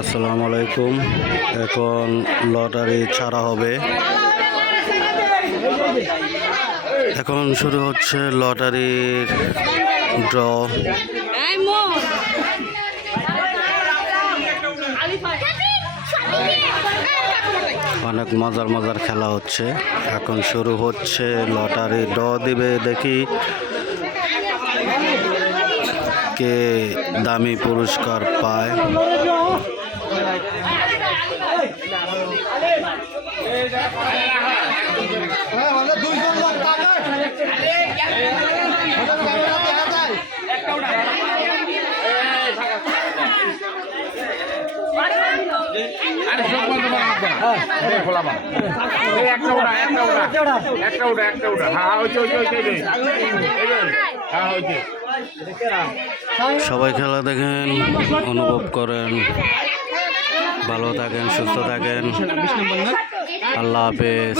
আসসালামু আলাইকুম। এখন লটারি ছাড়া হবে। এখন শুরু হচ্ছে লটারির ড্র। অনেক মজার মজার খেলা হচ্ছে। এখন শুরু হচ্ছে লটারি ড্র দিবে, দেখি কে দামি পুরস্কার পায়। সবাই খেলা দেখেন, অনুভব করেন, ভালো থাকেন, সুস্থ থাকেন। আল্লাহ হাফেজ।